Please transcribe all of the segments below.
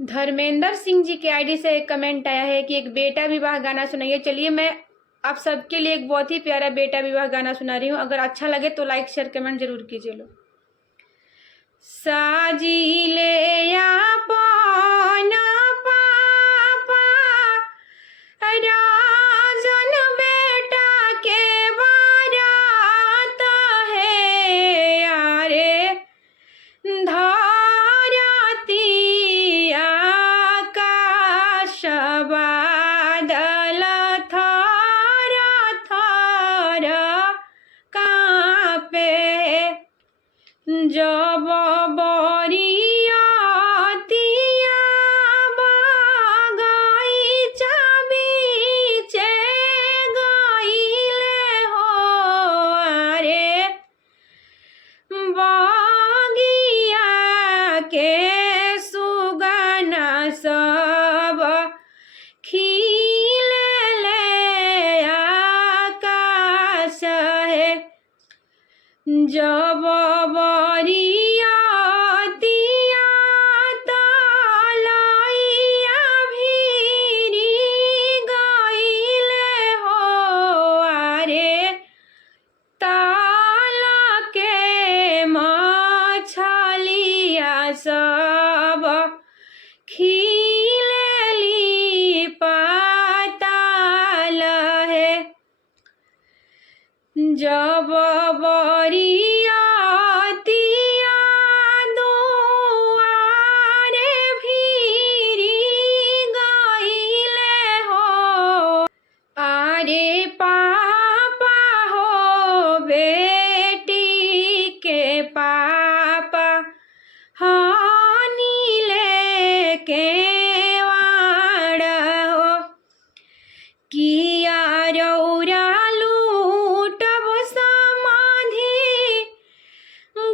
धर्मेंद्र सिंह जी के आईडी से एक कमेंट आया है कि एक बेटा विवाह गाना सुनाइए। चलिए मैं आप सबके लिए एक बहुत ही प्यारा बेटा विवाह गाना सुना रही हूँ। अगर अच्छा लगे तो लाइक शेयर कमेंट जरूर कीजिए। लो साजिले आपना पापा राजन बेटा के बारात है यारे धरती आकाश बादल थर थर कांपे जब बरियातिया बगीचा बीचे गइले हो रे बगिया के सुगना सब खिलले आकाश है जब बरियातिया तलैया भिरी गइले हो रे ताल के मछलिया सब खिलली पाताल है जब बरियातिया दुआरे भिरी गइले हो अरे पापा हो बेटी के पापा हानिले के वाड़ हो किया रौरा लूटब समाधि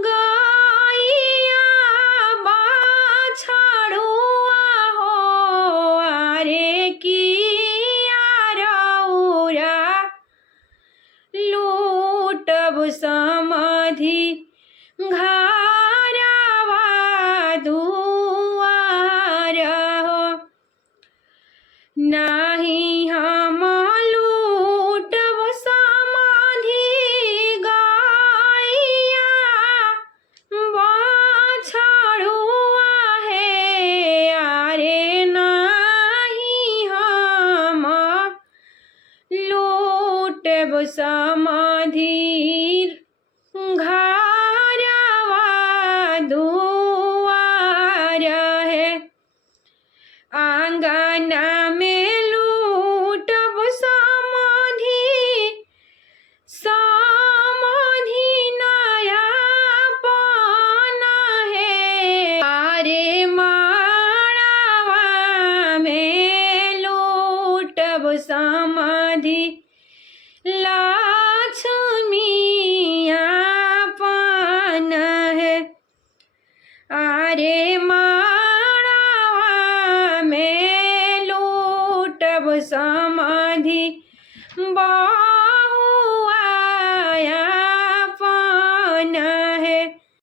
गैया बाछड़ुआ हो अरे किया रौरा लूटब समाधि घरवा दुआर हो नाही हम लूटब समाधि गैया बाछड़ुआ है अरे नाही हम लूटब समाधि घरवा दुआर है आंगना में लूटब समाधि समाधि नया पाना है अरे माड़वा में लूटब समाधि लक्ष्मिया पान है अरे माड़वा में लूटब समाधि